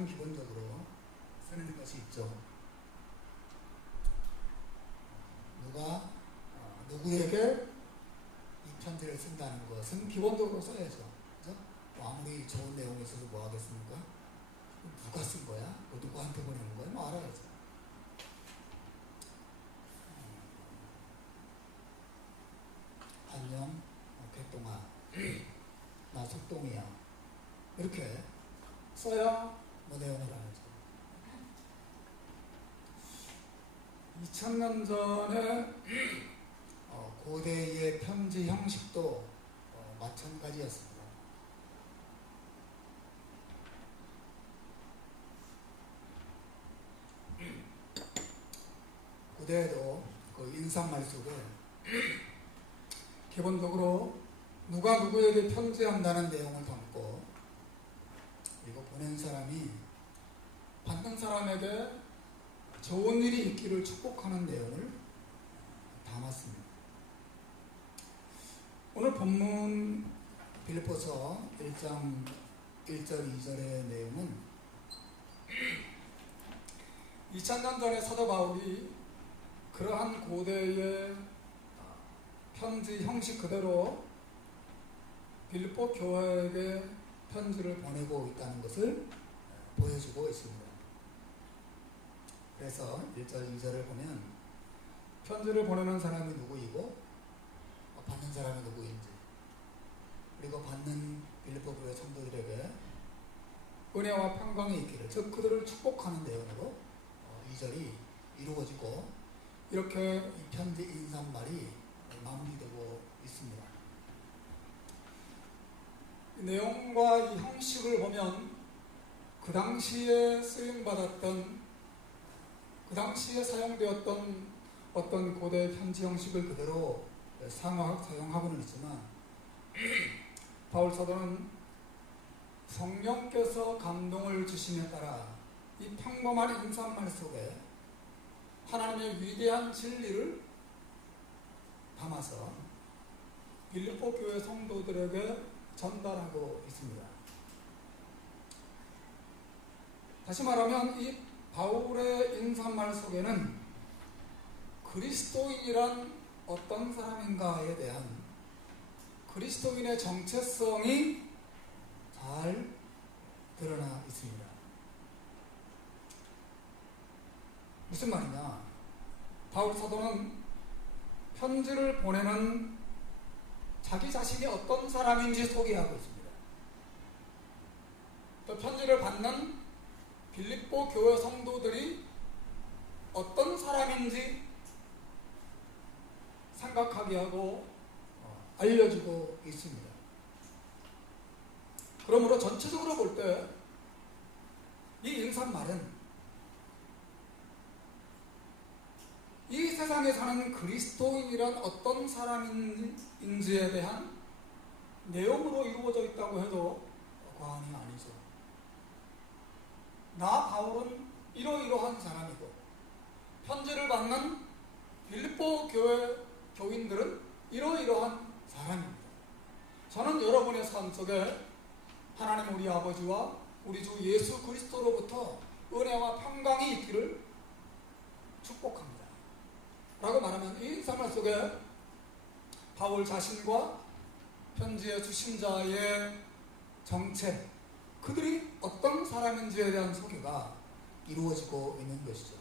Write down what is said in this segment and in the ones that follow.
가장 기본적으로 쓰는 것이 있죠. 누가 누구에게 이 편지를 쓴다는 것은 기본적으로 써야죠. 그죠? 아무리 좋은 내용이 있어도 뭐 하겠습니까? 누가 쓴 거야? 누구한테 보내는 거야? 뭐 알아야죠. 안녕, 개똥아, 나 속똥이야. 이렇게 써야 뭐 내용을 알죠. 2000년 전에 고대의 편지 형식도 마찬가지였습니다. 고대에도 그 인사말 속에 기본적으로 누가 누구에게 편지한다는 내용을 담고, 그리고 보낸 사람이 받는 사람에게 좋은 일이 있기를 축복하는 내용을 담았습니다. 오늘 본문 빌립보서 1장 1절 2절의 내용은 2000년 전에 사도 바울이 그러한 고대의 편지 형식 그대로 빌립보 교회에게 편지를 보내고 있다는 것을 보여주고 있습니다. 그래서 1절 2절을 보면 편지를 보내는 사람이 누구이고 받는 사람이 누구인지, 그리고 받는 빌립보 교회 성도들에게 은혜와 평강이 있기를, 즉 그들을 축복하는 내용으로 2절이 이루어지고, 이렇게 이 편지 인사말이 마무리되고 있습니다. 이 내용과 이 형식을 보면 그 당시에 쓰임받았던, 그 당시에 사용되었던 어떤 고대 편지 형식을 그대로 사용하고는 있지만, 바울 사도는 성령께서 감동을 주심에 따라 이 평범한 인사말 속에 하나님의 위대한 진리를 담아서 빌립보 교회 성도들에게 전달하고 있습니다. 다시 말하면 이 바울의 인사말 속에는 그리스도인이란 어떤 사람인가에 대한 그리스도인의 정체성이 잘 드러나 있습니다. 무슨 말이냐? 바울 사도는 편지를 보내는 자기 자신이 어떤 사람인지 소개하고 있습니다. 또 편지를 받는 빌립보 교회 성도들이 어떤 사람인지 생각하게 하고 알려주고 있습니다. 그러므로 전체적으로 볼 때 이 인사말은 이 세상에 사는 그리스도인이란 어떤 사람인지에 대한 내용으로 이루어져 있다고 해도 과언이 아니죠. 나 바울은 이러이러한 사람이고, 편지를 받는 빌립보 교회 교인들은 이러이러한 사람입니다. 저는 여러분의 삶 속에 하나님 우리 아버지와 우리 주 예수 그리스도로부터 은혜와 평강이 있기를 축복합니다 라고 말하면, 이 인사말 속에 바울 자신과 편지의 주신자의 정체, 그들이 어떤 사람인지에 대한 소개가 이루어지고 있는 것이죠.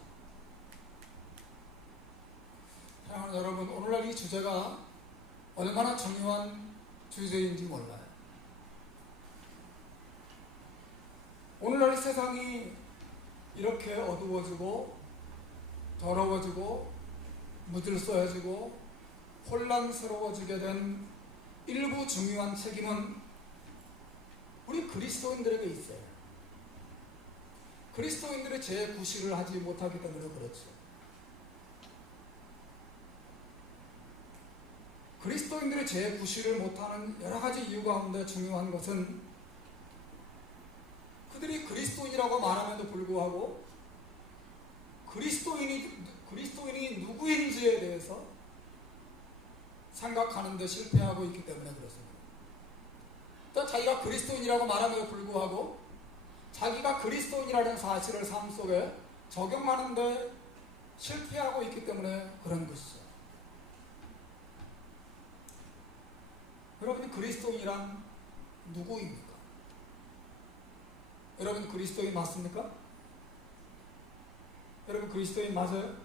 사랑하는 여러분, 오늘날 이 주제가 얼마나 중요한 주제인지 몰라요. 오늘날 세상이 이렇게 어두워지고 더러워지고 무질서해지고 혼란스러워지게 된 일부 중요한 책임은 우리 그리스도인들에게 있어요. 그리스도인들이 재구실을 하지 못하기 때문에 그렇죠. 그리스도인들이 재구실을 못하는 여러 가지 이유 가운데 중요한 것은 그들이 그리스도인이라고 말함에도 불구하고 그리스도인이 누구인지에 대해서 생각하는 데 실패하고 있기 때문에 그렇습니다. 또 자기가 그리스도인이라고 말함에도 불구하고 자기가 내가 그리스도인이라는 사실을 삶 속에 적용하는데 실패하고 있기 때문에 그런 것이죠. 여러분, 그리스도인이란 누구입니까? 여러분, 그리스도인 맞습니까? 여러분, 그리스도인 맞아요?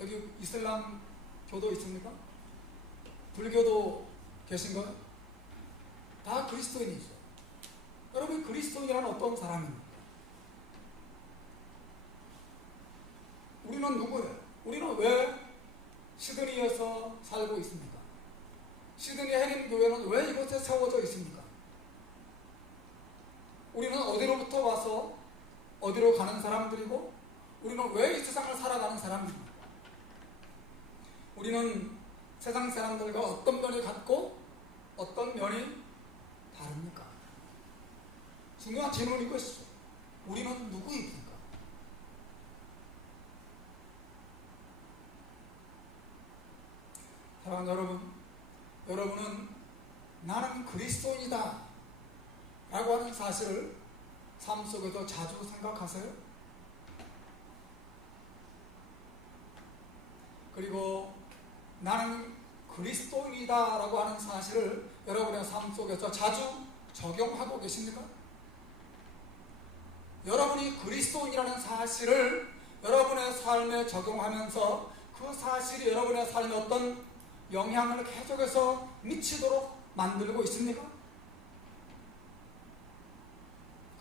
여기 이슬람 교도 있습니까? 불교도 계신가요? 다 그리스도인이죠. 여러분, 그리스도인이란 어떤 사람입니까? 우리는 누구예요? 우리는 왜 시드니에서 살고 있습니까? 시드니 해림교회는 왜 이곳에 세워져 있습니까? 우리는 어디로부터 와서 어디로 가는 사람들이고, 우리는 왜 이 세상을 살아가는 사람입니까? 우리는 세상 사람들과 어떤 면이 같고 어떤 면이 다릅니까? 중요한 질문이 이것이죠. 우리는 누구입니까? 사랑하는 여러분, 여러분은 나는 그리스도인이다 라고 하는 사실을 삶 속에서 자주 생각하세요? 그리고 나는 그리스도인이다 라고 하는 사실을 여러분의 삶 속에서 자주 적용하고 계십니까? 여러분이 그리스도인이라는 사실을 여러분의 삶에 적용하면서 그 사실이 여러분의 삶에 어떤 영향을 계속해서 미치도록 만들고 있습니까?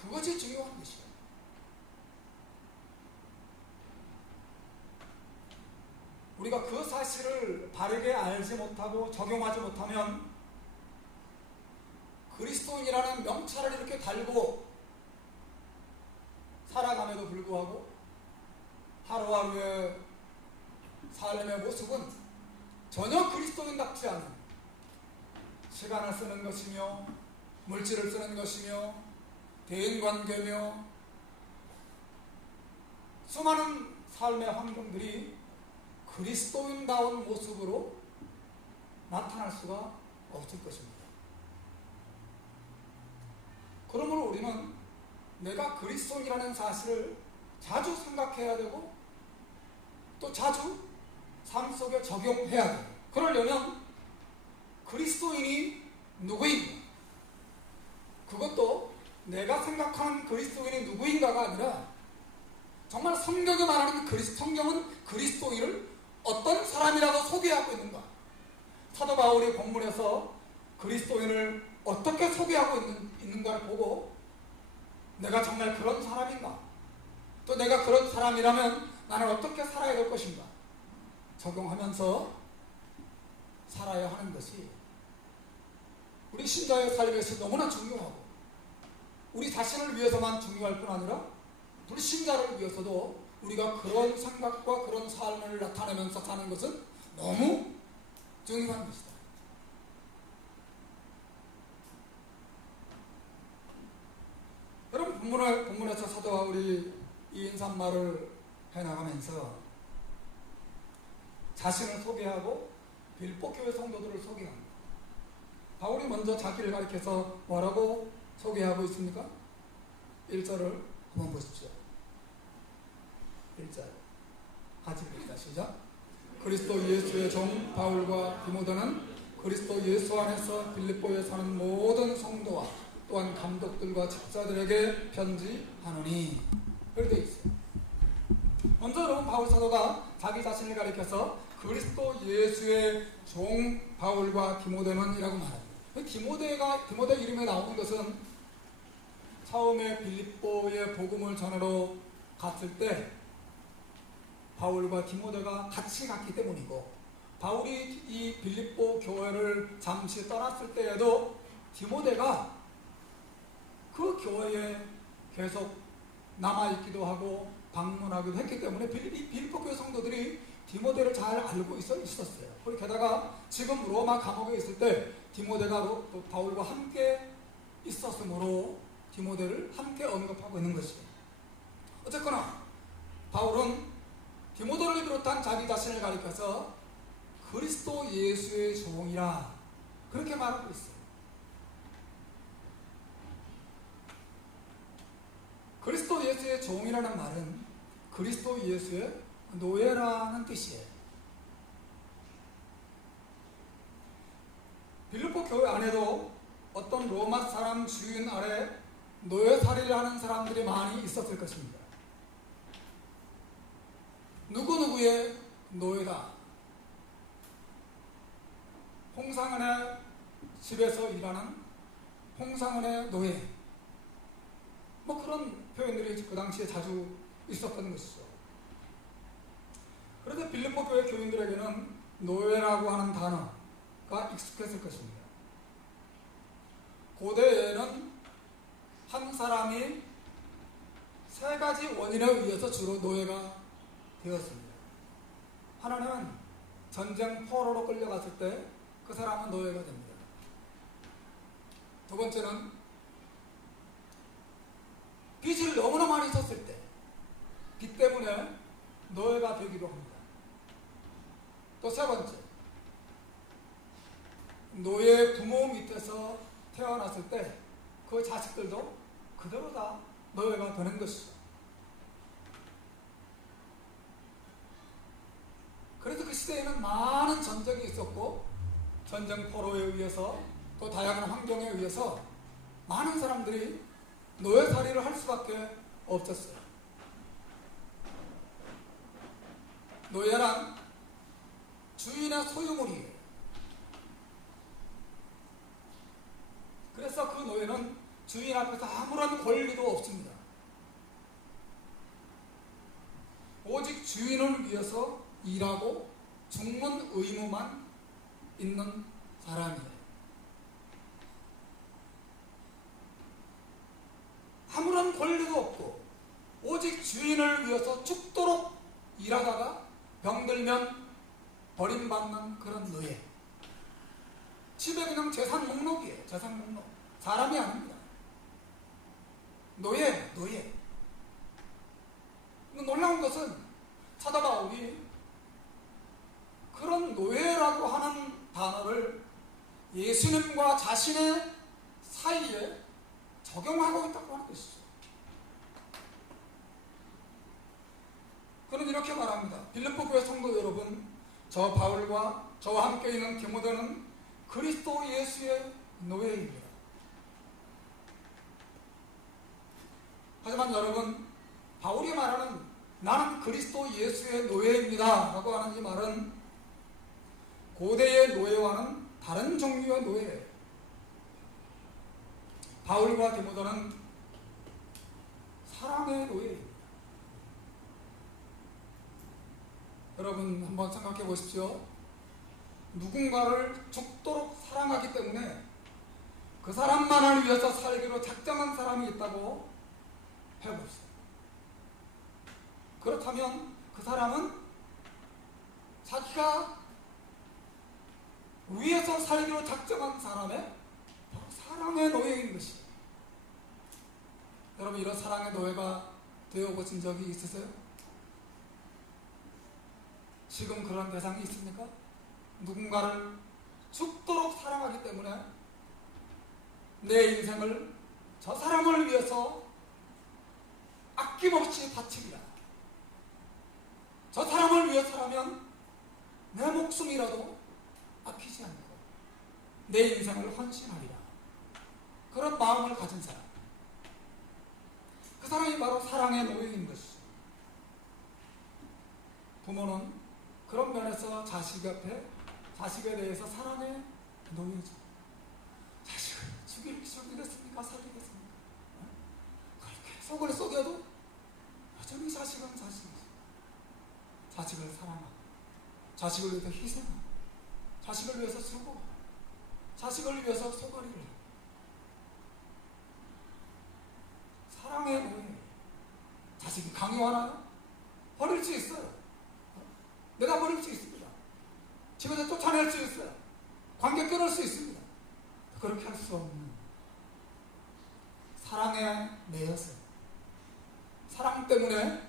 그것이 중요한 것이에요. 우리가 그 사실을 바르게 알지 못하고 적용하지 못하면 그리스도인이라는 명찰을 이렇게 달고 살아감에도 불구하고 하루하루의 삶의 모습은 전혀 그리스도인답지 않은 시간을 쓰는 것이며 물질을 쓰는 것이며 대인관계며 수많은 삶의 환경들이 그리스도인다운 모습으로 나타날 수가 없을 것입니다. 그러므로 우리는 내가 그리스도인이라는 사실을 자주 생각해야 되고 또 자주 삶 속에 적용해야 돼요. 그러려면 그리스도인이 누구인가? 그것도 내가 생각하는 그리스도인이 누구인가가 아니라 정말 성경이 말하는 성경은 그리스도인을 어떤 사람이라고 소개하고 있는가? 사도 바울이 본문에서 그리스도인을 어떻게 소개하고 있는가를 보고 내가 정말 그런 사람인가? 또 내가 그런 사람이라면 나는 어떻게 살아야 될 것인가? 적용하면서 살아야 하는 것이 우리 신자의 삶에서 너무나 중요하고 우리 자신을 위해서만 중요할 뿐 아니라 우리 신자를 위해서도 우리가 그런 생각과 그런 삶을 나타내면서 사는 것은 너무 중요한 것이다. 여러분, 본문에서 사도 바울이 이 인사말을 해나가면서 자신을 소개하고 빌립보 교회 성도들을 소개합니다. 바울이 먼저 자기를 가리켜서 뭐라고 소개하고 있습니까? 1절을 한번 보십시오. 1절 같이 읽읍시다. 시작. 그리스도 예수의 종 바울과 디모데는 그리스도 예수 안에서 빌립보에 사는 모든 성도와 또한 감독들과 집사들에게 편지하노니 그렇게 되어 있어요. 먼저 여러분, 바울 사도가 자기 자신을 가리켜서 그리스도 예수의 종 바울과 디모데는 이라고 말합니다. 디모데 이름에 나오는 것은 처음에 빌립보에 복음을 전하러 갔을 때 바울과 디모데가 같이 갔기 때문이고, 바울이 이 빌립보 교회를 잠시 떠났을 때에도 디모데가 그 교회에 계속 남아있기도 하고 방문하기도 했기 때문에 빌립보 교회 성도들이 디모데를 잘 알고 있었어요. 그리고 게다가 지금 로마 감옥에 있을 때 디모데가 또 바울과 함께 있었으므로 디모데를 함께 언급하고 있는 것이에요. 어쨌거나 바울은 디모데를 비롯한 자기 자신을 가리켜서 그리스도 예수의 종이라 그렇게 말하고 있어요. 예수의 종이라는 말은 그리스도 예수의 노예라는 뜻이에요. 빌립보 교회 안에도 어떤 로마 사람 주인 아래 노예살이를 하는 사람들이 많이 있었을 것입니다. 누구누구의 노예다. 홍상은의 집에서 일하는 홍상은의 노예. 뭐 그런 표현들이 그 당시에 자주 있었던 것이죠. 그런데 빌립보 교회 교인들에게는 노예라고 하는 단어가 익숙했을 것입니다. 고대에는 한 사람이 세 가지 원인에 의해서 주로 노예가 되었습니다. 하나는 전쟁 포로로 끌려갔을 때 그 사람은 노예가 됩니다. 두 번째는 빚을 너무나 많이 썼을 때 빚 때문에 노예가 되기도 합니다. 또 세 번째, 노예 부모 밑에서 태어났을 때 그 자식들도 그대로 다 노예가 되는 것이죠. 그래서 그 시대에는 많은 전쟁이 있었고 전쟁 포로에 의해서 또 다양한 환경에 의해서 많은 사람들이 노예살이를 할 수밖에 없었어요. 노예란 주인의 소유물이에요. 그래서 그 노예는 주인 앞에서 아무런 권리도 없습니다. 오직 주인을 위해서 일하고 죽는 의무만 있는 사람이에요. 아무런 권리도 없고 오직 주인을 위해서 죽도록 일하다가 병들면 버림받는 그런 노예. 집에 그냥 재산 목록이에요. 재산 목록. 사람이 아닙니다. 노예. 놀라운 것은 사도 바울이 그런 노예라고 하는 단어를 예수님과 자신의 사이에 적용하고 있다고 하는 것이죠. 그는 이렇게 말합니다. 빌립보 교회 성도 여러분, 저 바울과 저와 함께 있는 디모데는 그리스도 예수의 노예입니다. 하지만 여러분, 바울이 말하는 나는 그리스도 예수의 노예입니다 라고 하는 이 말은 고대의 노예와는 다른 종류의 노예예요. 바울과 디모데는 사랑의 노예입니다. 여러분 한번 생각해 보십시오. 누군가를 죽도록 사랑하기 때문에 그 사람만을 위해서 살기로 작정한 사람이 있다고 해봅시다. 그렇다면 그 사람은 자기가 위해서 살기로 작정한 사람의 바로 사랑의 노예인 것이에요. 여러분 이런 사랑의 노예가 되어보신 적이 있으세요? 지금 그런 대상이 있습니까? 누군가를 죽도록 사랑하기 때문에 내 인생을 저 사람을 위해서 아낌없이 바칩니다. 저 사람을 위해서라면 내 목숨이라도 아끼지 않고 내 인생을 헌신하리라. 그런 마음을 가진 사람. 그 사람이 바로 사랑의 노예인 것이죠. 부모는 그런 면에서 자식 앞에 자식에 대해서 사랑의 노예죠. 자식을 죽이겠습니까? 살리겠습니까? 그렇게 속을 속여도 여전히 자식은 자식이죠. 자식을 사랑하고 자식을 위해서 희생하고 자식을 위해서 수고하고 자식을 위해서 소가리를 하고 사랑의 노예. 자식이 강요하나요? 버릴 수 있어요. 내가 버릴 수 있습니다. 집에서 쫓아낼 수 있어요. 관계 끊을 수 있습니다. 그렇게 할 수 없는 사랑의 내였어요. 사랑 때문에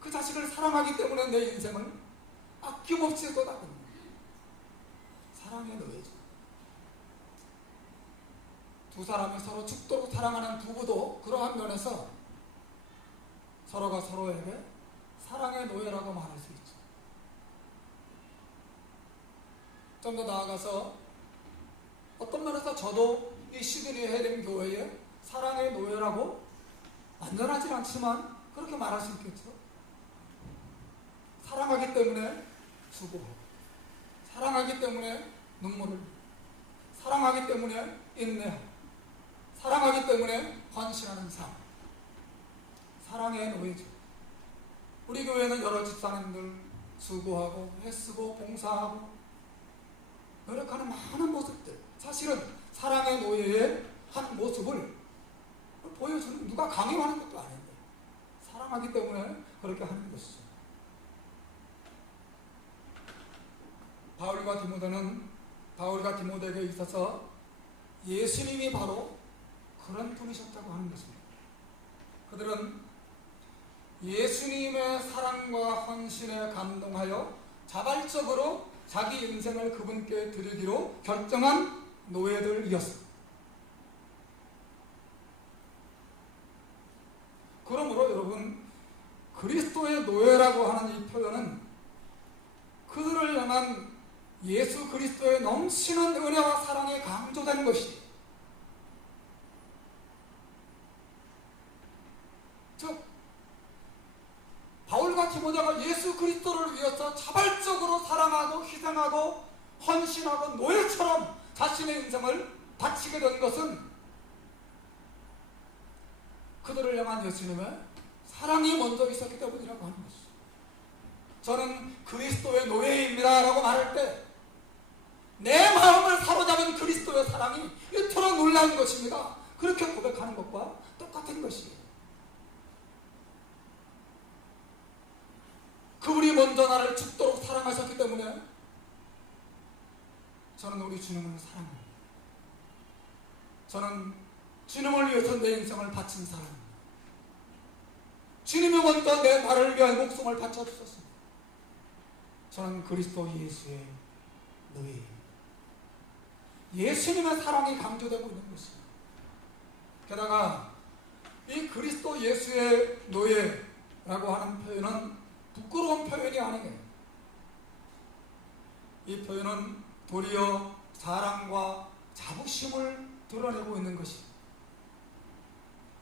그 자식을 사랑하기 때문에 내 인생을 아낌없이 쏟아붓는 사랑의 노예죠. 두 사람이 서로 죽도록 사랑하는 부부도 그러한 면에서 서로가 서로에게 사랑의 노예라고 말할 수 있죠. 좀 더 나아가서 어떤 면에서 저도 이 시드니 헤림 교회의 사랑의 노예라고 완전하지 않지만 그렇게 말할 수 있겠죠. 사랑하기 때문에 수고하고, 사랑하기 때문에 눈물을, 사랑하기 때문에 인내하고, 사랑하기 때문에 헌신하는 삶. 사랑의 노예죠. 우리 교회는 여러 집사님들 수고하고 애쓰고 봉사하고 노력하는 많은 모습들, 사실은 사랑의 노예의 한 모습을 보여주는, 누가 강요하는 것도 아닌데 사랑하기 때문에 그렇게 하는 것이죠. 바울과 디모데에게 있어서 예수님이 바로 그런 분이셨다고 하는 것입니다. 그들은 예수님의 사랑과 헌신에 감동하여 자발적으로 자기 인생을 그분께 드리기로 결정한 노예들이었습니다. 그러므로 여러분, 그리스도의 노예라고 하는 이 표현은 그들을 향한 예수 그리스도의 넘치는 은혜와 사랑이 강조되는 것이, 즉 바울과 디모데가 예수 그리스도를 위해서 자발적으로 사랑하고 희생하고 헌신하고 노예처럼 자신의 인생을 바치게 된 것은 그들을 향한 예수님의 사랑이 먼저 있었기 때문이라고 하는 것이죠. 저는 그리스도의 노예입니다 라고 말할 때 내 마음을 사로잡은 그리스도의 사랑이 이토록 놀라운 것입니다. 그렇게 고백하는 것과 똑같은 것이에요. 그분이 먼저 나를 죽도록 사랑하셨기 때문에 저는 우리 주님을 사랑합니다. 저는 주님을 위해서 내 인생을 바친 사람입니다. 주님이 먼저 나를 위한 목숨을 바쳐주셨습니다. 저는 그리스도 예수의 노예입니다. 예수님의 사랑이 강조되고 있는 것입니다. 게다가 이 그리스도 예수의 노예라고 하는 표현은 부끄러운 표현이 아니에요. 이 표현은 도리어 사랑과 자부심을 드러내고 있는 것입니다.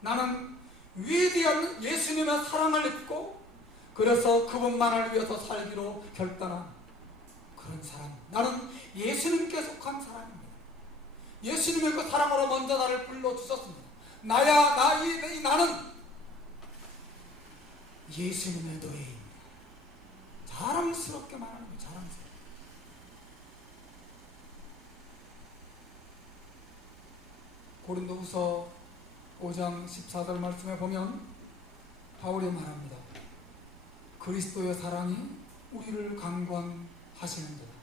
나는 위대한 예수님의 사랑을 입고 그래서 그분만을 위해서 살기로 결단한 그런 사람. 나는 예수님께 속한 사람입니다. 예수님의 그 사랑으로 먼저 나를 불러주셨습니다. 나는 예수님의 노예입니다. 자랑스럽게 말하는 거예요. 자랑스럽게. 고린도후서 5장 14절 말씀에 보면 바울이 말합니다. 그리스도의 사랑이 우리를 강권하시는도다.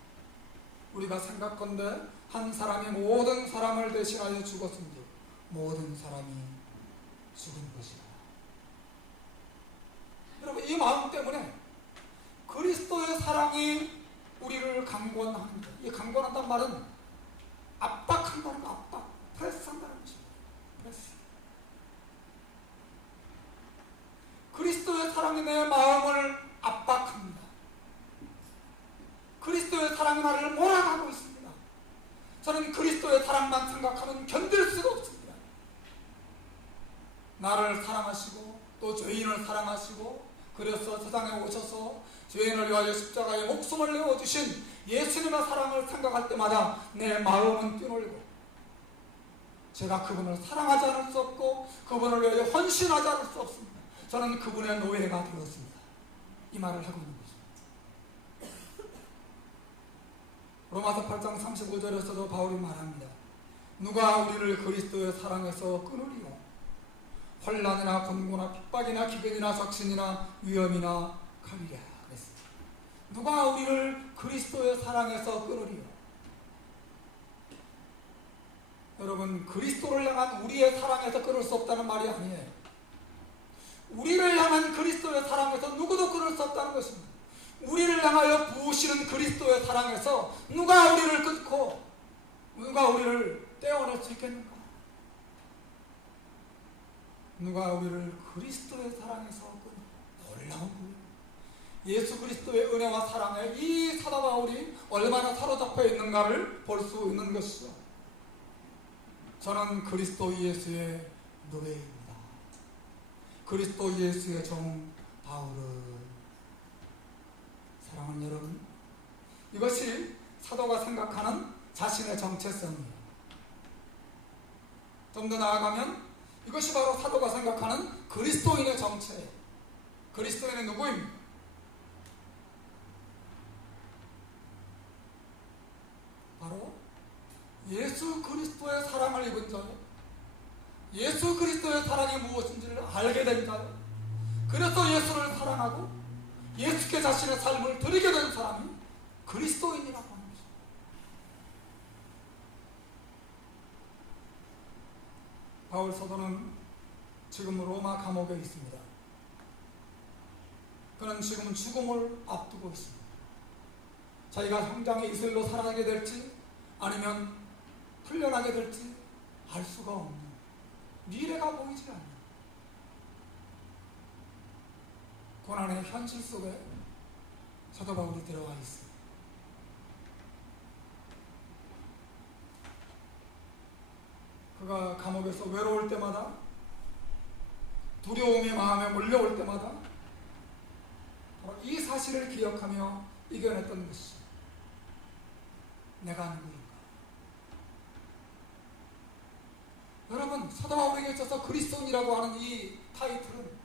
우리가 생각건대 한 사람이 모든 사람을 대신하여 죽었은즉 모든 사람이 죽은 것이다. 여러분, 이 마음 때문에 그리스도의 사랑이 우리를 강권하는 거예요. 이 강권한다는 말은 압박한다는 거, 압박, 프레스한다는 것입니다. 프레스. 그리스도의 사랑이 내 마음을 압박합니다. 그리스도의 사랑이 나를 몰아가고 있습니다. 저는 그리스도의 사랑만 생각하면 견딜 수가 없습니다. 나를 사랑하시고 또 죄인을 사랑하시고 그래서 세상에 오셔서 죄인을 위하여 십자가에 목숨을 내어주신 예수님의 사랑을 생각할 때마다 내 마음은 뛰놀고 제가 그분을 사랑하지 않을 수 없고 그분을 위하여 헌신하지 않을 수 없습니다. 저는 그분의 노예가 되었습니다. 이 말을 하고 있는 것입니다. 로마서 8장 35절에서도 바울이 말합니다. 누가 우리를 그리스도의 사랑에서 끊으리요? 환난이나 곤고나 핍박이나 기근이나 적신이나 위험이나 칼이랴. 그랬습니다. 누가 우리를 그리스도의 사랑에서 끊으리요? 여러분, 그리스도를 향한 우리의 사랑에서 끊을 수 없다는 말이 아니에요. 우리를 향한 그리스도의 사랑에서 누구도 끊을 수 없다는 것입니다. 우리를 향하여 부으시는 그리스도의 사랑에서 누가 우리를 끊고 누가 우리를 떼어낼 수 있겠는가? 누가 우리를 그리스도의 사랑에서 끊고 놀라운 거예요. 예수 그리스도의 은혜와 사랑에 이 사도 바울이 얼마나 사로잡혀 있는가를 볼 수 있는 것이죠. 저는 그리스도 예수의 노예입니다. 그리스도 예수의 종 바울은. 사랑하는 여러분, 이것이 사도가 생각하는 자신의 정체성이에요. 좀 더 나아가면 이것이 바로 사도가 생각하는 그리스도인의 정체예요. 그리스도인은 누구입니까? 바로 예수 그리스도의 사랑을 입은 자요, 예수 그리스도의 사랑이 무엇인지를 알게 된 자요, 그래서 예수를 사랑하고 예수께 자신의 삶을 드리게 된 사람이 그리스도인이라고 하는 것입니다. 바울 사도는 지금 로마 감옥에 있습니다. 그는 지금 죽음을 앞두고 있습니다. 자기가 형장의 이슬로 살아가게 될지 아니면 풀려나게 될지 알 수가 없는, 미래가 보이지 않는 고난의 현실 속에 사도 바울이 들어가 있습니다. 그가 감옥에서 외로울 때마다, 두려움이 마음에 몰려올 때마다 바로 이 사실을 기억하며 이겨냈던 것이죠. 내가 누구인가? 여러분, 사도 바울에게 있어서 그리스도인이라고 하는 이 타이틀은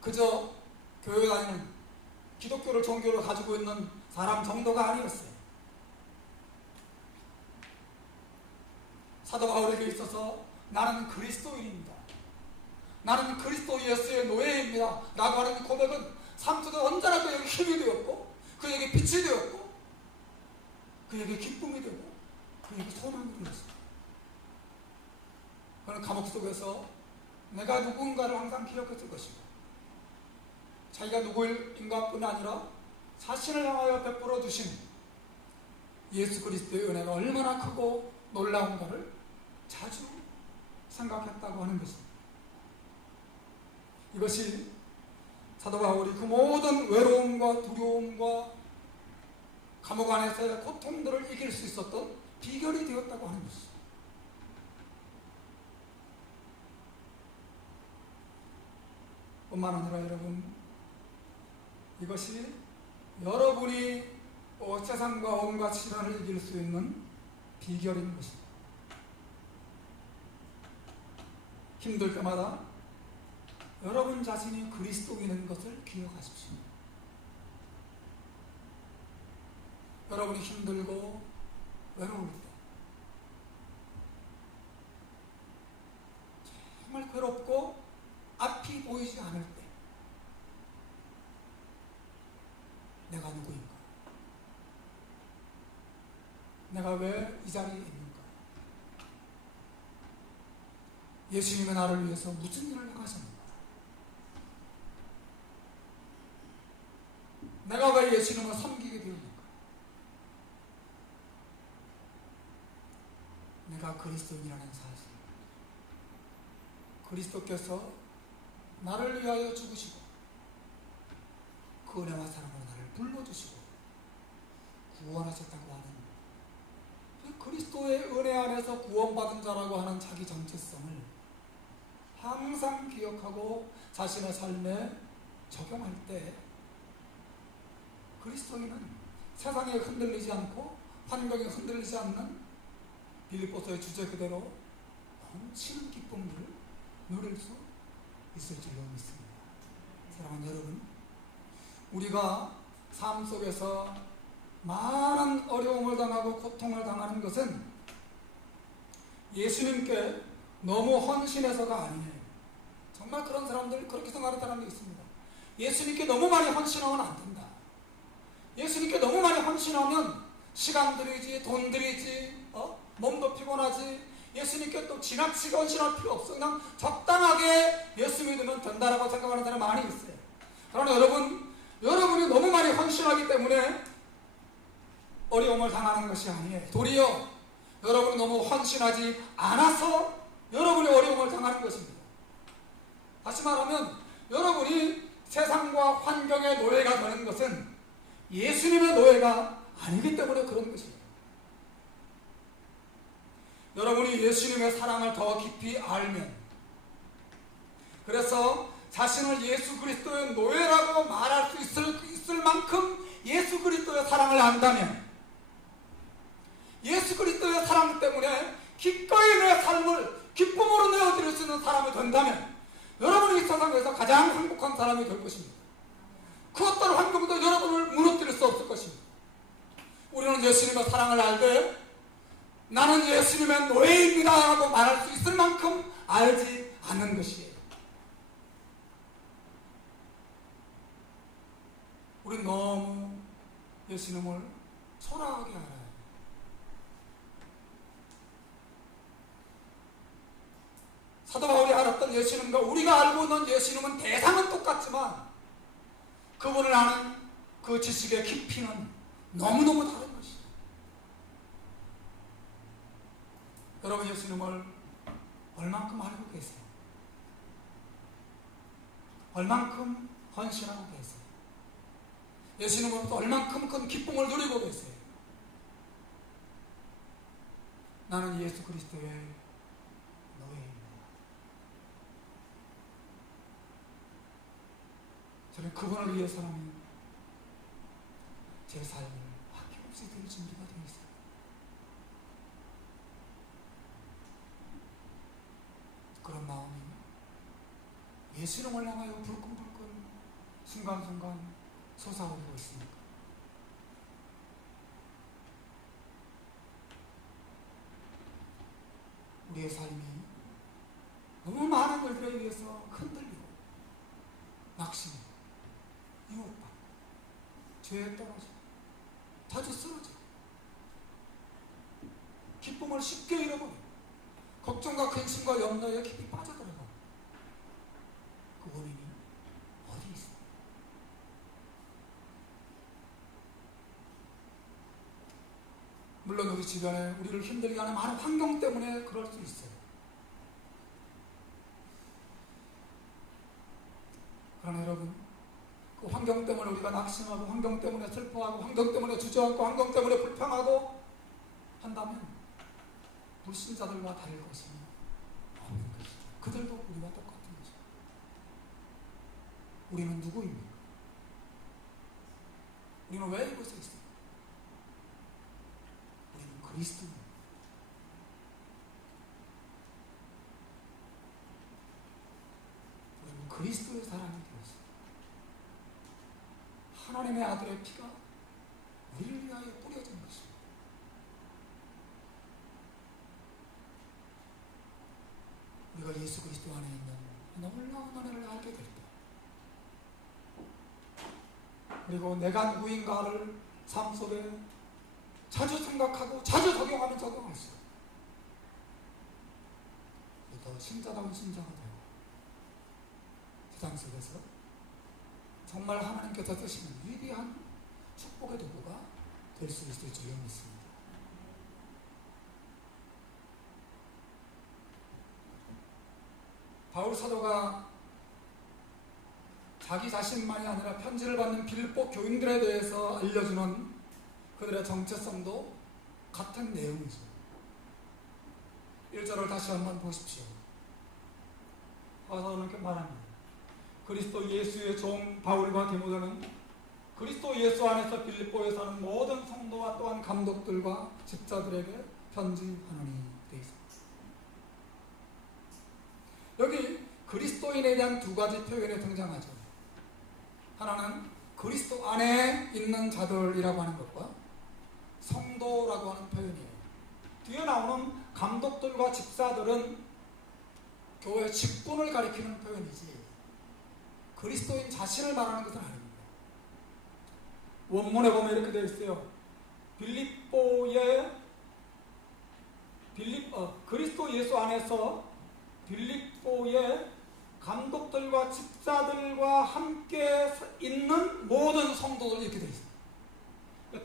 그저 교회 다니는 기독교를 종교로 가지고 있는 사람 정도가 아니었어요. 사도 바울에게 있어서 나는 그리스도인입니다, 나는 그리스도 예수의 노예입니다 라고 하는 고백은 삶 속에 언제나 그에게 힘이 되었고, 그에게 빛이 되었고, 그에게 기쁨이 되고, 그에게 소망이 되었습니다. 그는 감옥 속에서 내가 누군가를 항상 기억했을 것이고, 자기가 누구인가 뿐 아니라 자신을 향하여 베풀어 주신 예수 그리스도의 은혜가 얼마나 크고 놀라운가를 자주 생각했다고 하는 것입니다. 이것이 사도 바울이 그 모든 외로움과 두려움과 감옥 안에서의 고통들을 이길 수 있었던 비결이 되었다고 하는 것입니다. 뿐만 아니라 여러분, 이것이 여러분이 세상과 온갖 시련을 이길 수 있는 비결인 것입니다. 힘들 때마다 여러분 자신이 그리스도인인 것을 기억하십시오. 여러분이 힘들고 외로울 때, 정말 괴롭고 앞이 보이지 않을 때, 내가 누구인가? 내가 왜 이 자리에 있는가? 예수님은 나를 위해서 무슨 일을 행하셨는가? 내가 왜 예수님을 섬기게 되었는가? 내가 그리스도인이라는 사실, 그리스도께서 나를 위하여 죽으시고 그 은혜와 사랑으로 나를 불러주시고 구원하셨다고 하는 그리스도의 은혜 안에서 구원받은 자라고 하는 자기 정체성을 항상 기억하고 자신의 삶에 적용할 때 그리스도인은 세상에 흔들리지 않고 환경에 흔들리지 않는 빌립보서의 주제 그대로 넘치는 기쁨들을 누릴 수 있을 줄로 믿습니다. 사랑하는 여러분, 우리가 삶 속에서 많은 어려움을 당하고 고통을 당하는 것은 예수님께 너무 헌신해서가 아니에요. 정말 그런 사람들, 그렇게 생각하는 사람이 있습니다. 예수님께 너무 많이 헌신하면 안 된다. 예수님께 너무 많이 헌신하면 시간 들이지, 돈 들이지, 몸도 피곤하지, 예수님께 또 지나치게 헌신할 필요 없어. 그냥 적당하게 예수 믿으면 된다라고 생각하는 사람이 많이 있어요. 그러나 여러분이 너무 많이 헌신하기 때문에 어려움을 당하는 것이 아니에요. 도리어 여러분이 너무 헌신하지 않아서 여러분이 어려움을 당하는 것입니다. 다시 말하면 여러분이 것은 예수님의 노예가 아니기 때문에 그런 것이에요. 여러분이 예수님의 사랑을 더 깊이 알면, 그래서 자신을 예수 그리스도의 노예라고 말할 수 있을 만큼 예수 그리스도의 사랑을 안다면, 예수 그리스도의 사랑 때문에 기꺼이 내 삶을 기쁨으로 내어드릴 수 있는 사람이 된다면 여러분이 이 세상에서 가장 행복한 사람이 될 것입니다. 그 어떤 환경도 여러분을 무너뜨릴 수 없을 것입니다. 우리는 예수님의 사랑을 알되 나는 예수님의 노예입니다 라고 말할 수 있을 만큼 알지 않는 것이에요. 우리는 너무 예수님을 초라하게 알아요. 사도 바울이 알았던 예수님과 우리가 알고 있는 예수님은 대상은 똑같지만 그분을 아는 그 지식의 깊이는 너무너무 다른 것이에요. 여러분, 예수님을 얼만큼 알고 계세요? 얼만큼 헌신하고 계세요? 예수님으로부터 얼만큼 큰 기쁨을 누리고 계세요? 나는 예수 그리스도의 노예입니다. 저는 그분을 위해서라면 제 삶을 아낌없이 드릴 준비가 되어 있습니다. 그런 마음이 예수님을 향하여 불끈불끈 순간순간 솟아오르고 있습니다. 우리의 삶이 너무 많은 것들에 의해서 흔들리고 낙심하고 유혹받고 죄에 떨어지고 자주 쓰러지고 기쁨을 쉽게 잃어버리고 걱정과 근심과 염려에 깊이 빠져들어가고 그 원인이 어디 있어요? 물론 우리 주변에 우리를 힘들게 하는 많은 환경 때문에 그럴 수 있어요. 그러나 여러분, 그 환경 때문에 우리가 낙심하고 환경 때문에 슬퍼하고 환경 때문에 주저앉고 환경 때문에 불평하고 한다면 불신자들과 다를 것이 없는 것이죠. 그들도 우리와 똑같은 것이죠. 우리는 누구입니까? 우리는 왜 이곳에 있습니까? 우리는 그리스도입니다. 우리는 그리스도의 사람이 되었습니다. 하나님의 아들의 피가 우리를 위하여 뿌려진 것입니다. 우리가 예수 그리스도 안에 있는 놀라운 은혜를 알게 될 때, 그리고 내가 누구인가를 삶 속에 자주 생각하고 자주 적용하면 적용할수록 더 신자다운 신자가 되고 세상 속에서 정말 하나님께서 주시는 위대한 축복의 도구가 될 수 있을 줄 믿습니다. 바울 사도가 자기 자신만이 아니라 편지를 받는 빌립보 교인들에 대해서 알려주는 그들의 정체성도 같은 내용이죠. 1절을 다시 한번 보십시오. 사도는 이렇게 말합니다. 그리스도 예수의 종 바울과 디모데는 그리스도 예수 안에서 빌립보에 사는 모든 성도와 또한 감독들과 집자들에게 편지하노니 되어 있습니다. 여기 그리스도인에 대한 두 가지 표현이 등장하죠. 하나는 그리스도 안에 있는 자들이라고 하는 것과 성도라고 하는 표현이에요. 뒤에 나오는 감독들과 집사들은 교회 직분을 가리키는 표현이지 그리스도인 자신을 말하는 것은 아닙니다. 원문에 보면 이렇게 되어 있어요. 그리스도 예수 안에서 빌립보의 감독들과 집사들과 함께 있는 모든 성도들 이렇게 되어 있습니다.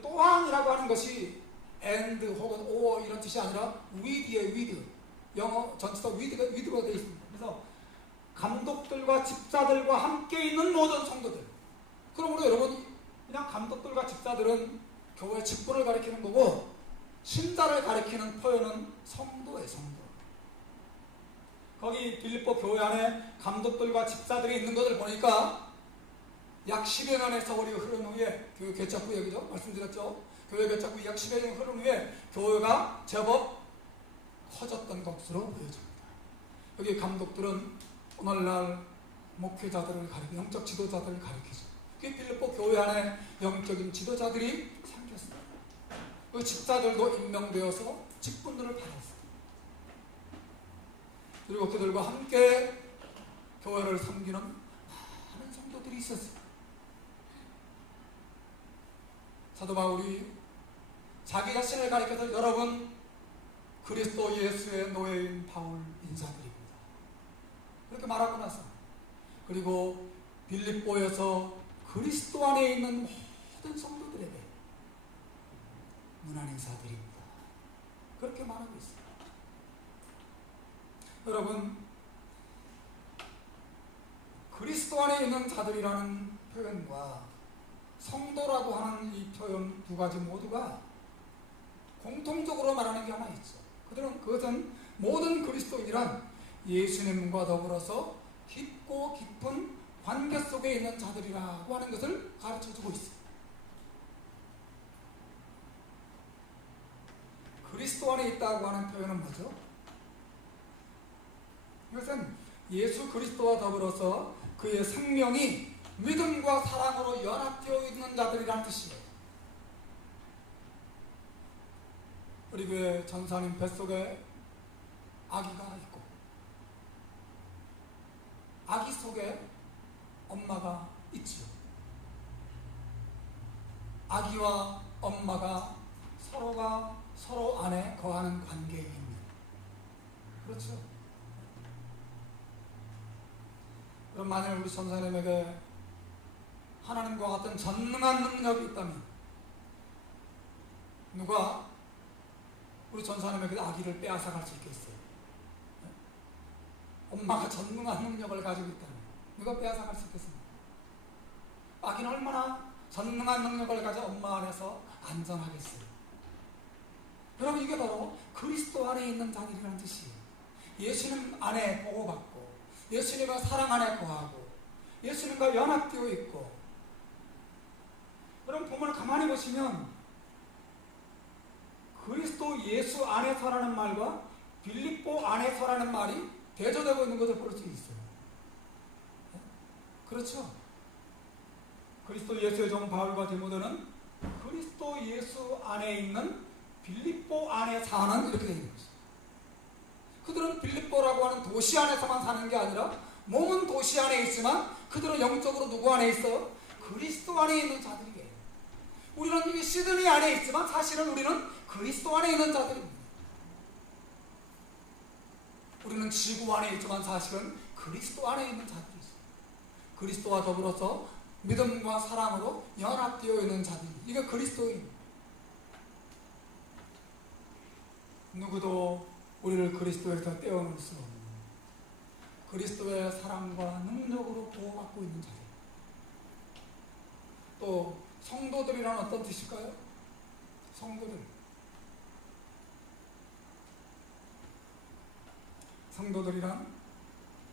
또한이라고 하는 것이 and 혹은 or 이런 뜻이 아니라 with의 with, 영어 전치사 with로 되어 있습니다. 그래서 감독들과 집사들과 함께 있는 모든 성도들. 그러므로 여러분 그냥 감독들과 집사들은 교회 직분을 가리키는 거고, 신자를 가리키는 표현은 성도예요, 성도. 거기 빌립보 교회 안에 감독들과 집사들이 있는 것을 보니까 약 10여 년의 세월이 흐른 후에, 교회 개척 후에, 그죠? 말씀드렸죠? 교회 개척 후 약 10여 년 흐른 후에 교회가 제법 커졌던 것으로 보여집니다. 여기 감독들은 오늘날 목회자들을 가리키고 영적 지도자들을 가리키죠. 그 빌립보 교회 안에 영적인 지도자들이 생겼어요. 그 집사들도 임명되어서 직분들을 받았어요. 그리고 그들과 함께 교회를 섬기는 많은 성도들이 있었어요. 사도 바울이 자기 자신을 가리켜서 여러분 그리스도 예수의 노예인 바울 인사드립니다. 그렇게 말하고 나서, 그리고 빌립보에서 그리스도 안에 있는 모든 성도들에게 문안 인사드립니다. 그렇게 말하고 있어요. 여러분, 그리스도 안에 있는 자들이라는 표현과 성도라고 하는 이 표현 두 가지 모두가 공통적으로 말하는 게 하나 있죠. 그것은 모든 그리스도인이란 예수님과 더불어서 깊고 깊은 관계 속에 있는 자들이라고 하는 것을 가르쳐주고 있어요. 그리스도 안에 있다고 하는 표현은 뭐죠? 이것은 예수 그리스도와 더불어서 그의 생명이 믿음과 사랑으로 연합되어 있는 자들이라는 뜻이에요. 우리 교회 전사님 뱃속에 아기가 있고, 아기 속에 엄마가 있지요. 아기와 엄마가 서로가 서로 안에 거하는 관계에 있는, 그렇죠? 그럼 만일 우리 전사님에게 하나님과 같은 전능한 능력이 있다면 누가 우리 전사님에게 아기를 빼앗아갈 수 있겠어요? 네? 엄마가 전능한 능력을 가지고 있다면 누가 빼앗아갈 수 있겠습니까? 아기는 얼마나 전능한 능력을 가져 엄마 안에서 안전하겠어요? 여러분, 이게 바로 그리스도 안에 있는 자들이라는 뜻이에요. 예수님 안에 보호받고, 예수님의 사랑 안에 거하고, 예수님과 연합되어 있고. 여러분, 본문을 가만히 보시면 그리스도 예수 안에서라는 말과 빌립보 안에서라는 말이 대조되고 있는 것을 볼 수 있어요. 그렇죠? 그리스도 예수의 종 바울과 디모데는 그리스도 예수 안에 있는 빌립보 안에 사는, 이렇게 되어 있는 거죠. 그들은 빌립보라고 하는 도시 안에서만 사는 게 아니라 몸은 도시 안에 있지만 그들은 영적으로 누구 안에 있어요? 그리스도 안에 있는 자들이에요. 우리는 이 시드니 안에 있지만 사실은 우리는 그리스도 안에 있는 자들입니다. 우리는 지구 안에 있지만 사실은 그리스도 안에 있는 자들이 있어요. 그리스도와 더불어서 믿음과 사랑으로 연합되어 있는 자들, 이게 그리스도인. 누구도 우리를 그리스도에서 떼어놓을 수 없는, 그리스도의 사랑과 능력으로 보호받고 있는 자들. 또 성도들이란 어떤 뜻일까요? 성도들이란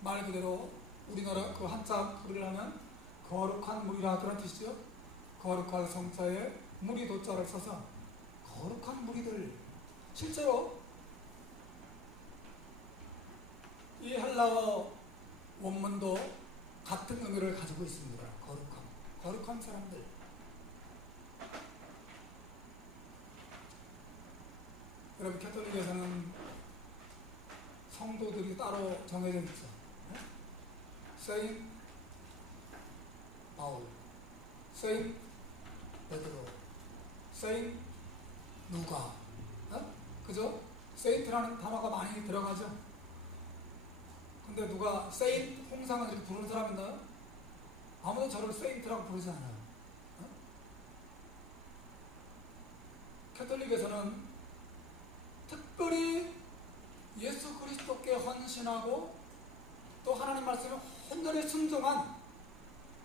말 그대로 우리나라 그 한자 글을 하면 거룩한 무리라 그런 뜻이죠. 거룩한 성자에 무리 도자를 써서 거룩한 무리들. 실제로 이 헬라어 원문도 같은 의미를 가지고 있습니다. 거룩한 사람들. 여러분, 캐톨릭에서는 성도들이 따로 정해져 있죠. 세인 바울, 세인 베드로, 세인 누가, 그죠? 세인트라는 단어가 많이 들어가죠. 근데 누가 세인트 홍상을 이렇게 부르는 사람 있나요? 아무도 저를 세인트라고 부르지 않아요. 캐톨릭에서는 특별히 예수 그리스도께 헌신하고 또 하나님 말씀에 온전히 순종한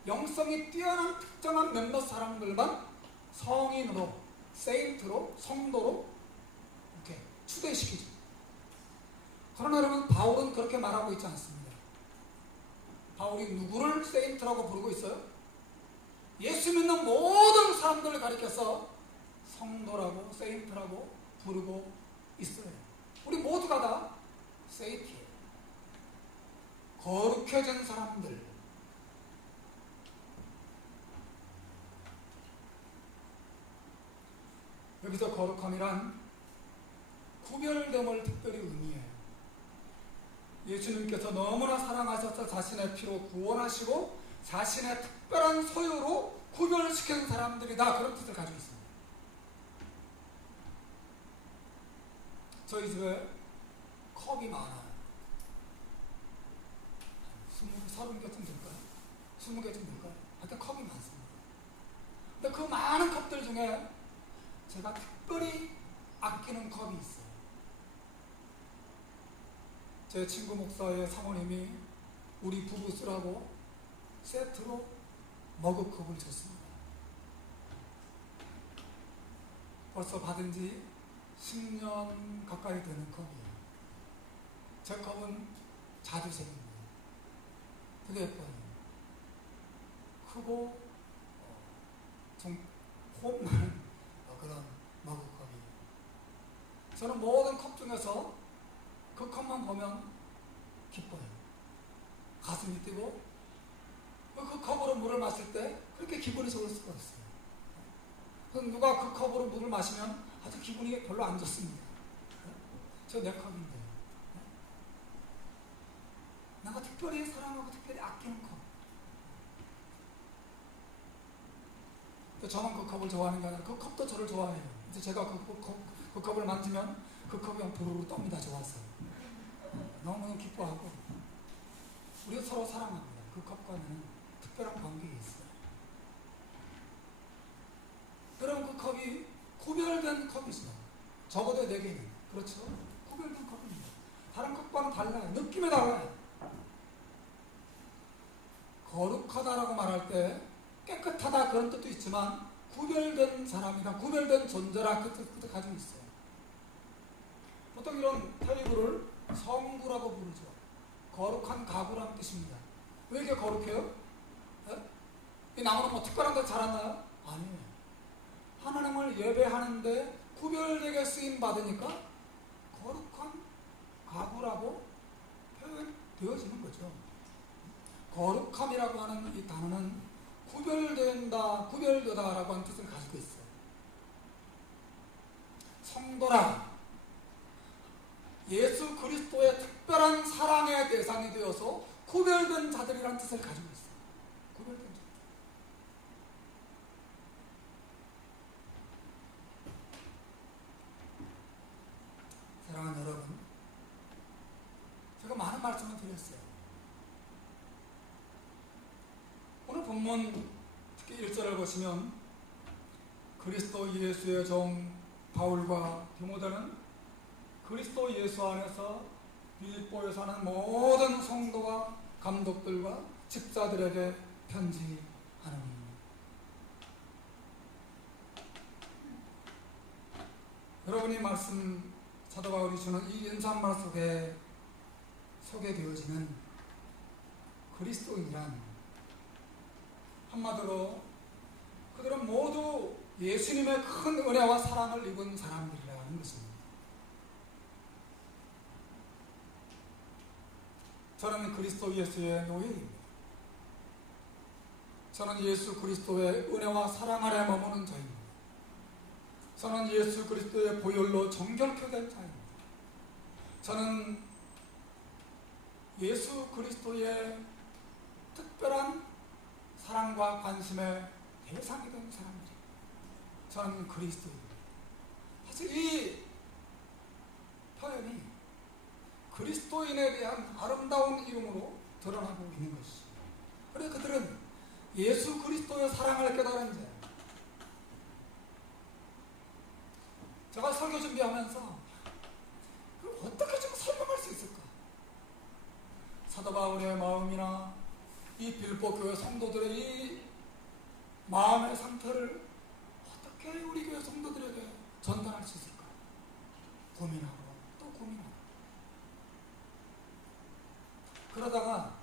영성이 뛰어난 특정한 몇몇 사람들만 성인으로, 세인트로, 성도로 이렇게 추대시키죠. 그러나 여러분, 바울은 그렇게 말하고 있지 않습니다. 바울이 누구를 세인트라고 부르고 있어요? 예수 믿는 모든 사람들을 가리켜서 성도라고, 세인트라고 부르고 있어요. 우리 모두가 다 세인트예요. 거룩해진 사람들. 여기서 거룩함이란 구별됨을 특별히 의미해요. 예수님께서 너무나 사랑하셔서 자신의 피로 구원하시고 자신의 특별한 소유로 구별시킨 사람들이다, 그런 뜻을 가지고 있습니다. 저희 집에 컵이 많아요. 30개쯤 될까요? 20개쯤 될까요? 하여튼 컵이 많습니다. 근데 그 많은 컵들 중에 제가 특별히 아끼는 컵이 있어요. 제 친구 목사의 사모님이 우리 부부 쓰라고 세트로 머그컵을 줬습니다. 벌써 받은 지 10년 가까이 되는 컵이에요. 제 컵은 자주색입니다. 되게 예뻐요. 크고 좀 폼난 그런 머그컵이에요. 저는 모든 컵 중에서 그 컵만 보면 기뻐요. 가슴이 뛰고 그 컵으로 물을 마실 때 그렇게 기분이 좋을 수가 있어요. 누가 그 컵으로 물을 마시면 아주 기분이 별로 안 좋습니다. 저 내 컵인데. 내가 특별히 사랑하고 특별히 아끼는 컵. 저만 그 컵을 좋아하는 게 아니라 그 컵도 저를 좋아해요. 이제 제가 그 컵을 만지면 그 컵이 그냥 부르르 떱니다. 좋아서. 너무 기뻐하고 우리가 서로 사랑합니다. 그 컵과는 특별한 관계가 있어요. 그럼 그 컵이 구별된 컵이죠. 적어도 4개는. 그렇죠? 구별된 컵입니다. 다른 컵과는 달라요. 느낌이 달라요. 거룩하다라고 말할 때 깨끗하다 그런 뜻도 있지만 구별된 사람이다, 구별된 존재라 그 뜻도 가지고 있어요. 보통 이런 테이블을 성구라고 부르죠. 거룩한 가구라는 뜻입니다. 왜 이게 거룩해요? 네? 이 나무는 뭐 특별한 데 자랐나요? 아니에요. 하나님을 예배하는데 구별되게 쓰임 받으니까 거룩한 가구라고 표현되어지는 거죠. 거룩함이라고 하는 이 단어는 구별된다, 구별되다라고 하는 뜻을 가지고 있어요. 성도라, 예수 그리스도의 특별한 사랑의 대상이 되어서 구별된 자들이라는 뜻을 가지고 있어요. 구별된 자들. 사랑하는 여러분, 제가 많은 말씀을 드렸어요. 오늘 본문 특히 1절을 보시면 그리스도 예수의 종 바울과 디모데는 그리스도 예수 안에서 빌립보에 사는 모든 성도와 감독들과 집사들에게 편지하노니. 여러분이 말씀 사도 바울이 주는 이 인사말 속에 소개되어지는 그리스도인이란 한마디로 그들은 모두 예수님의 큰 은혜와 사랑을 입은 사람들이라는 것입니다. 저는 그리스도 예수의 노예입니다. 저는 예수 그리스도의 은혜와 사랑 아래 머무는 자입니다. 저는 예수 그리스도의 보혈로 정결케 된 자입니다. 저는 예수 그리스도의 특별한 사랑과 관심의 대상이 된 사람들입니다. 저는 그리스도입니다. 사실 이 표현이 그리스도인에 대한 아름다운 이름으로 드러나고 있는 것이죠. 그래서 그들은 예수 그리스도의 사랑을 깨달은 자. 제가 설교 준비하면서 어떻게 좀 설명할 수 있을까? 사도 바울의 마음이나 이 빌보 교회 성도들의 이 마음의 상태를 어떻게 우리 교회 성도들에게 전달할 수 있을까? 고민하고 또 고민하고. 그러다가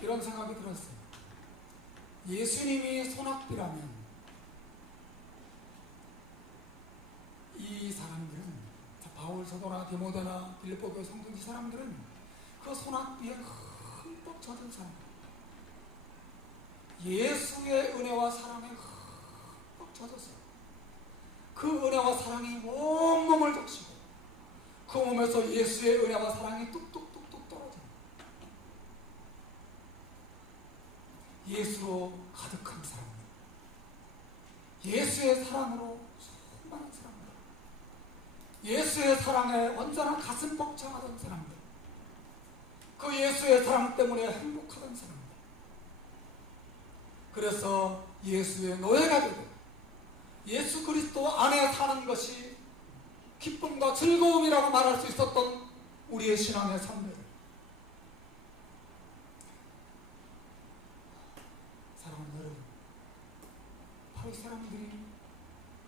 이런 생각이 들었어요. 예수님이 손학비라면 이 사람들은, 바울 사도나 디모데나 빌립보 교회 성도 이 사람들은 그 손학비에 흠뻑 젖은 사람, 예수의 은혜와 사랑에 흠뻑 젖었어요. 그 은혜와 사랑이 온몸을 적시고 그 몸에서 예수의 은혜와 사랑이 뚝뚝뚝뚝 떨어져요. 예수로 가득한 사람들, 예수의 사랑으로 충만한 사람들, 예수의 사랑에 언제나 가슴 벅차하던 사람들, 그 예수의 사랑 때문에 행복하던 사람들, 그래서 예수의 노예가 되고 예수 그리스도 안에 사는 것이 기쁨과 즐거움이라고 말할 수 있었던 우리의 신앙의 선배들, 사랑하는 여러분, 바로 이 사람들이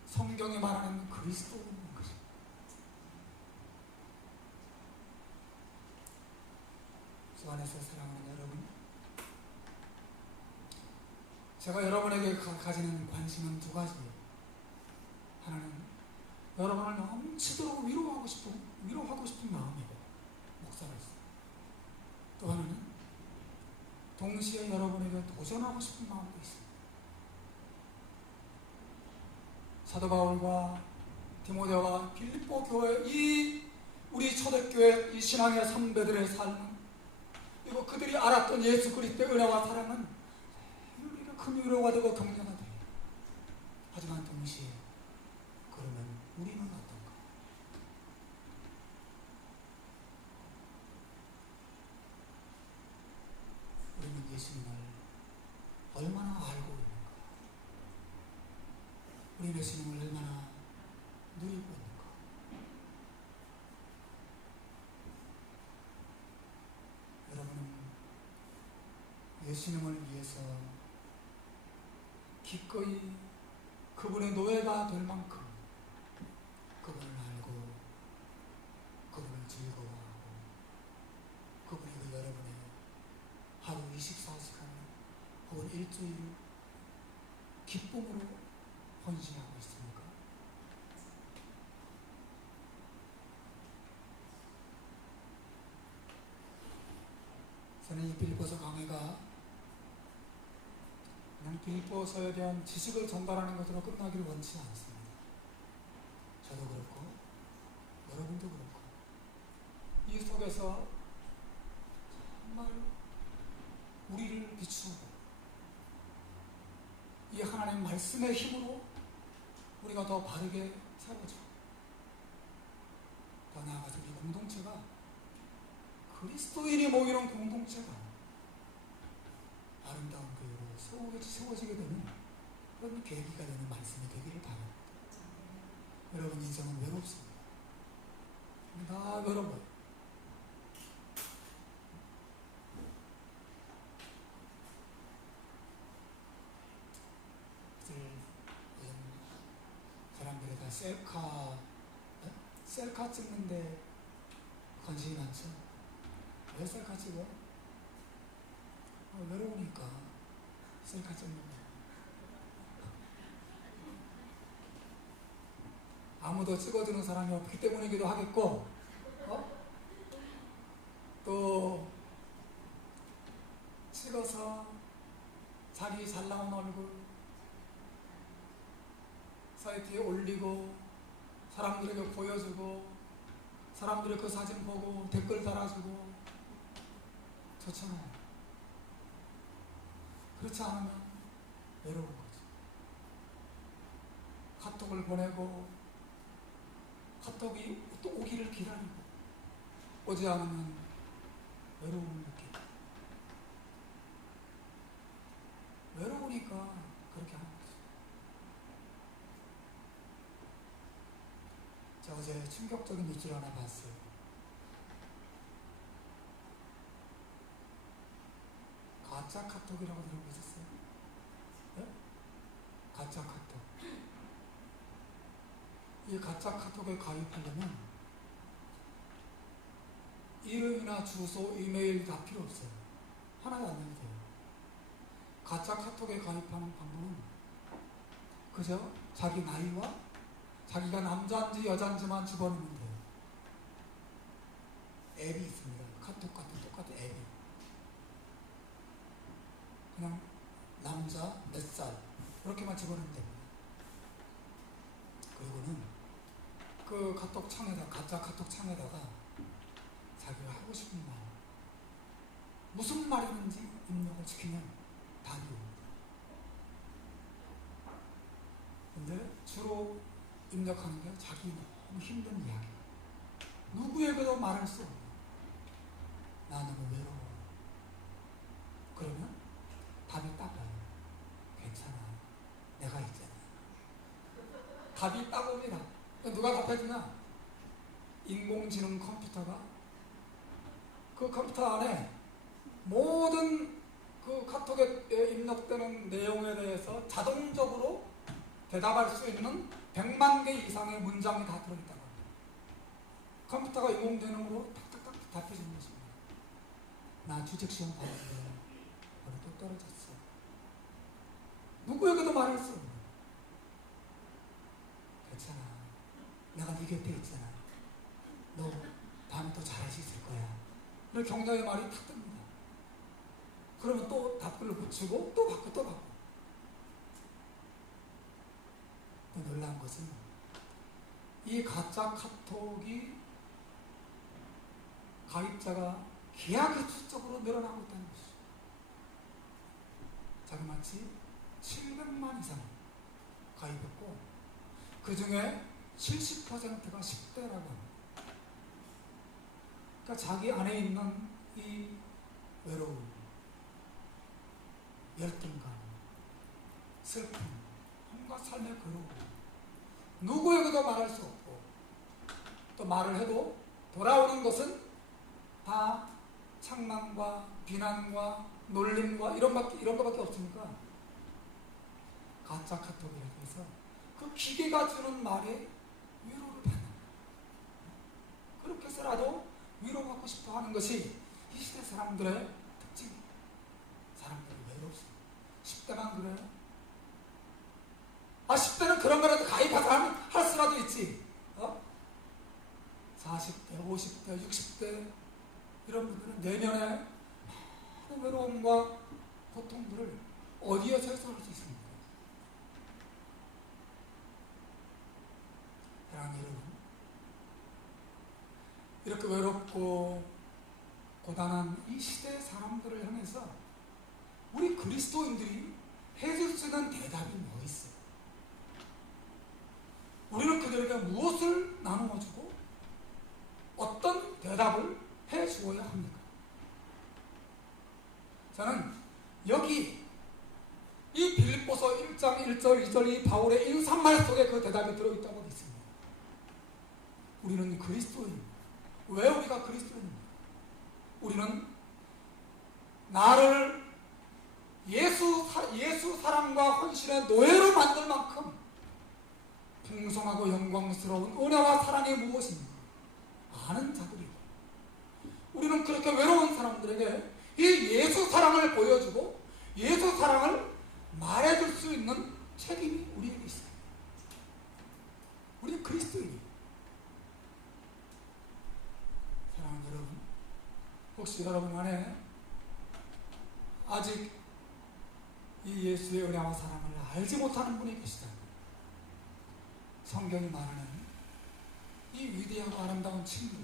성경에 말하는 그리스도인 것입니다. 주 안에서 사랑하는 여러분, 제가 여러분에게 가지는 관심은 두 가지예요. 하나는 여러분을 넘치도록 위로하고 싶은 마음이고 목사로서, 또 하나는 동시에 여러분에게 도전하고 싶은 마음도 있습니다. 사도 바울과 디모데와 빌립보 교회, 이 우리 초대교회 이 신앙의 선배들의 삶은, 그리고 그들이 알았던 예수 그리스도의 은혜와 사랑은 우리가 큰 위로가 되고 격려가 돼요. 하지만 동시에 그러면 우리는 어떤가? 우리는 예수님을 얼마나 알고 있는가? 우리는 예수님을 얼마나 누리고 있는가? 여러분은 예수님을 위해서 기꺼이 그분의 노예가 될 만큼 그분을 알고 그분을 즐거워하고 그분에게 여러분의 하루 24시간 혹은 일주일 기쁨으로 헌신하고 있습니까? 저는 이 빌립보서 강의가 그냥 빌립보서에 대한 지식을 전달하는 것으로 끝나기를 원치 않습니다. 저도 그렇고 여러분도 그렇고 이 속에서 정말 우리를 비추고 이 하나님 말씀의 힘으로 우리가 더 바르게 살아가고, 더 나아가서 이 공동체가 그리스도인이 모이는 공동체가 아름다운 교회로 세워지게 되는 그런 계기가 되는 말씀이 되기를 바랍니다. 여러분 인생은 외롭습니다. 다 외로워요. 요즘 사람들이 다 셀카 찍는데 관심이 많죠. 왜 셀카 찍어? 외로우니까 셀카 찍는 거예요. 아무도 찍어주는 사람이 없기 때문이기도 하겠고, 또 찍어서 자기 잘 나온 얼굴 사이트에 올리고 사람들에게 보여주고 사람들이 그 사진 보고 댓글 달아주고 좋잖아요. 그렇지 않으면 외로운 거죠. 카톡을 보내고 카톡이 또 오기를 기다리고 오지 않으면 외로움을 느끼고, 외로우니까 그렇게 하는 거죠. 저 어제 충격적인 뉴스를 하나 봤어요. 가짜 카톡이라고 들어보셨어요? 네? 가짜 카톡. 이 가짜 카톡에 가입하려면 이름이나 주소, 이메일 다 필요 없어요. 하나도 안 내도 돼요. 가짜 카톡에 가입하는 방법은 그저 자기 나이와 자기가 남자인지 여자인지만 집어넣으면 돼요. 앱이 있습니다. 카톡 같은 똑같은 앱이. 그냥 남자 몇 살 이렇게만 집어넣으면 됩니다. 그리고는 그 카톡 창에다 가짜 카톡 창에다가 자기가 하고 싶은 말 무슨 말이든지 입력을 시키면 답이 옵니다. 근데 주로 입력하는 게 자기 너무 힘든 이야기. 누구에게도 말할 수 없는 나 너무 외로워. 그러면 답이 딱 와요. 괜찮아. 내가 있잖아. 답이 딱 옵니다. 누가 답해주냐? 인공지능 컴퓨터가 그 컴퓨터 안에 모든 그 카톡에 입력되는 내용에 대해서 자동적으로 대답할 수 있는 100만 개 이상의 문장이 다 들어있다고 합니다. 컴퓨터가 인공지능으로 탁탁탁 답해주는 것입니다. 나 주책시험 봤는데 머리 또 떨어졌어. 누구에게도 말할 수 없는. 괜찮아. 내가 네 곁에 있잖아. 너 다음에 또 잘할 수 있을 거야. 이런 격려의 말이 탁 뜹니다. 그러면 또 답글을 붙이고 또 받고 또 받고. 또 놀라운 것은 이 가짜 카톡이 가입자가 기하급수적으로 늘어나고 있다는 것이죠. 자그마치 700만 이상 가입했고 그 중에 70%가 10대라고 합니다. 그러니까 자기 안에 있는 이 외로움, 열등감, 슬픔, 온갖 삶의 괴로움 누구에게도 말할 수 없고 또 말을 해도 돌아오는 것은 다 책망과 비난과 놀림과 이런 것밖에 없으니까 가짜 카톡이라고 해서 그 기계가 주는 말에 위로를 받는 거예요. 그렇게 해서라도 위로받고 싶어 하는 것이 이 시대 사람들의 특징이에요. 사람들이 외롭습니다. 10대만 그래요? 10대는 그런 거라도 가입해서 할 수라도 있지. 40대, 50대, 60대 이런 분들은 내면의 많은 외로움과 고통들을 어디에서 해소할 수 있습니까? 사랑하는 여러분, 이렇게 외롭고 고단한 이 시대의 사람들을 향해서 우리 그리스도인들이 해줄 수 있는 대답이 뭐 있어요? 우리는 그들에게 무엇을 나누어주고 어떤 대답을 해주어야 합니까? 저는 여기 이 빌립보서 1장 1절 2절 이 바울의 인사말 속에 그 대답이 들어있다고 믿습니다. 우리는 그리스도인. 왜 우리가 그리스도인입니까? 우리는 나를 예수 사랑과 헌신의 노예로 만들 만큼 풍성하고 영광스러운 은혜와 사랑이 무엇인가 아는 자들이고, 우리는 그렇게 외로운 사람들에게 이 예수 사랑을 보여주고 예수 사랑을 말해줄 수 있는 책임이 우리에게 있습니다. 우리는 그리스도인이에요. 사랑하는 여러분, 혹시 여러분 안에 아직 이 예수의 은혜와 사랑을 알지 못하는 분이 계시다면 성경이 말하는 이 위대하고 아름다운 친구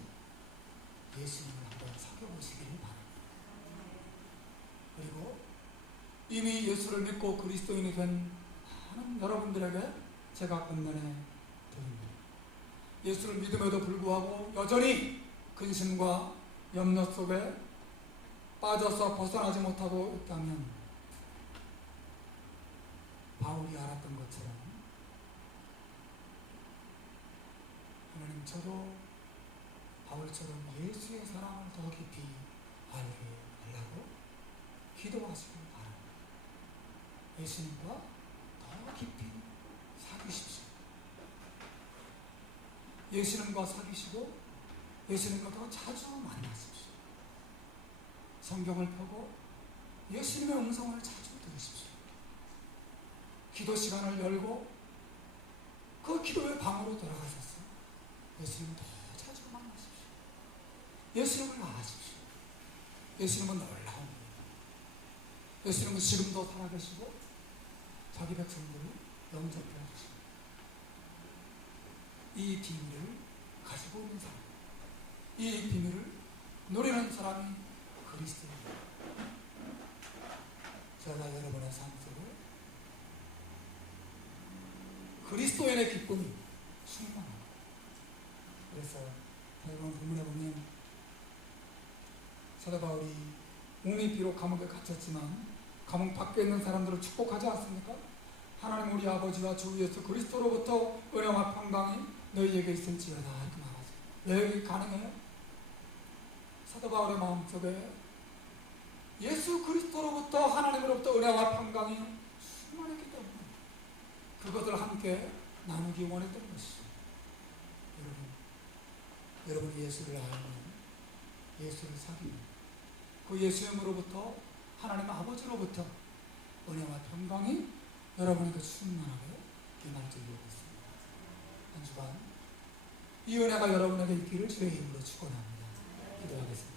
예수님을 한번 사귀어보시기를 바랍니다. 그리고 이미 예수를 믿고 그리스도인이 된 많은 여러분들에게 제가 권면해 드립니다. 예수를 믿음에도 불구하고 여전히 근심과 염려 속에 빠져서 벗어나지 못하고 있다면 바울이 알았던 것처럼 하나님, 저도 바울처럼 예수의 사랑을 더 깊이 알게 하려고 기도하시고 예수님과 더 깊이 사귀십시오. 예수님과 사귀시고 예수님과 더 자주 만나십시오. 성경을 펴고 예수님의 음성을 자주 들으십시오. 기도 시간을 열고 그 기도의 방으로 들어가셔서 예수님을 더 자주 만나십시오. 예수님을 알아십시오. 예수님은 놀라웁니다. 예수님은 지금도 살아계시고 자기 백성들을 영접해 주십니다. 이 비밀을 가지고 있는 사람, 이 비밀을 누리는 사람이 그리스도입니다. 제가 여러분의 삶 속에 그리스도인의 기쁨이 충만합니다. 그래서 여러분 본문에 보면 사도 바울이 몸이 비록 감옥에 갇혔지만 감옥 밖에 있는 사람들을 축복하지 않습니까? 하나님 우리 아버지와 주 예수 그리스도로부터 은혜와 평강이 너희에게 있을지어다 이렇게 말하죠. 왜 이게 가능해요? 사도 바울의 마음속에 예수 그리스도로부터 하나님으로부터 은혜와 평강이 충만했기 때문에 그것을 함께 나누기 원했던 것이죠. 여러분이 예수를 알면 예수를 사귀면 그 예수님으로부터 하나님 아버지로부터 은혜와 평강이 여러분에게 충만하게 임할 줄 믿고 있습니다. 한 주간 이 은혜가 여러분에게 있기를 주의 이름으로 축원합니다. 기도하겠습니다.